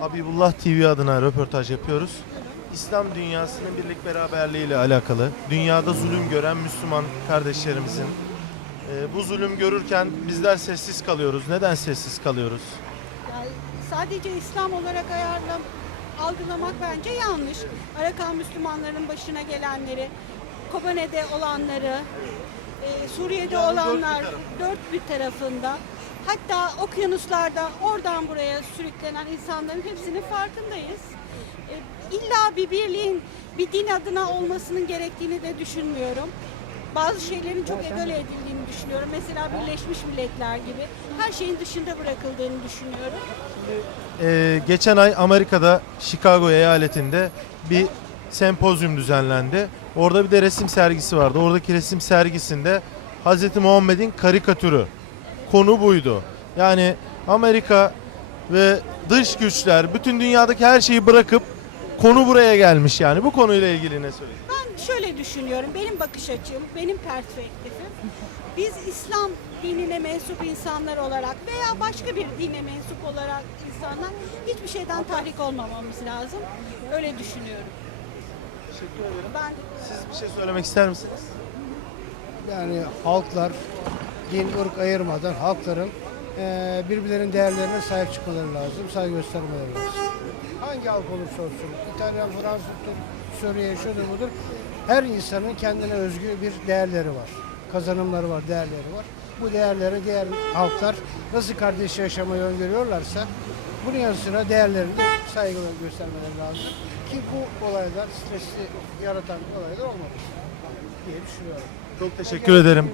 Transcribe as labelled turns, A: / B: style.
A: Habibullah TV adına röportaj yapıyoruz. İslam dünyasının birlik beraberliği ile alakalı. Dünyada zulüm gören Müslüman kardeşlerimizin e, bu zulüm görürken bizler sessiz kalıyoruz. Neden sessiz kalıyoruz?
B: Yani sadece İslam olarak ayarlam algılamak bence yanlış. Arakan Müslümanların başına gelenleri, Kobane'de olanları, e, Suriye'de
A: Dünyanın dört bir
B: olanlar dört bir tarafında, hatta okyanuslarda oradan buraya sürüklenen insanların hepsinin farkındayız. E, illa bir birliğin bir din adına olmasının gerektiğini de düşünmüyorum. Bazı şeylerin çok egale edildiğini düşünüyorum. Mesela Birleşmiş Milletler gibi her şeyin dışında bırakıldığını düşünüyorum.
A: Ee, geçen ay Amerika'da Chicago eyaletinde bir sempozyum düzenlendi. Orada bir de resim sergisi vardı. Oradaki resim sergisinde Hz. Muhammed'in karikatürü. Konu buydu. Yani Amerika ve dış güçler bütün dünyadaki her şeyi bırakıp konu buraya gelmiş yani. Bu konuyla ilgili ne söyleyeyim?
B: Ben şöyle düşünüyorum, benim bakış açım, benim perspektifim. Biz İslam dinine mensup insanlar olarak veya başka bir dine mensup olarak insanlar hiçbir şeyden tahrik olmamamız lazım. Öyle düşünüyorum.
A: Teşekkür ederim.
B: Ben
A: Siz bir şey söylemek ister misiniz?
C: Yani halklar din, ırk ayırmadan halkların eee birbirlerinin değerlerine sahip çıkmaları lazım, saygı göstermeleri lazım. Hangi halk olursa olsun, İtalyan, Fransız, Türk, Suriye, şudur budur. Her insanın kendine özgü bir değerleri var. Kazanımları var, değerleri var. Bu değerleri diğer halklar nasıl kardeş yaşamayı öngörüyorlarsa bunun yanı sıra değerlerine de saygı göstermeleri lazım. Ki bu olaylar stresli yaratan olaylar olmadı diye düşünüyorum.
A: Çok teşekkür ederim.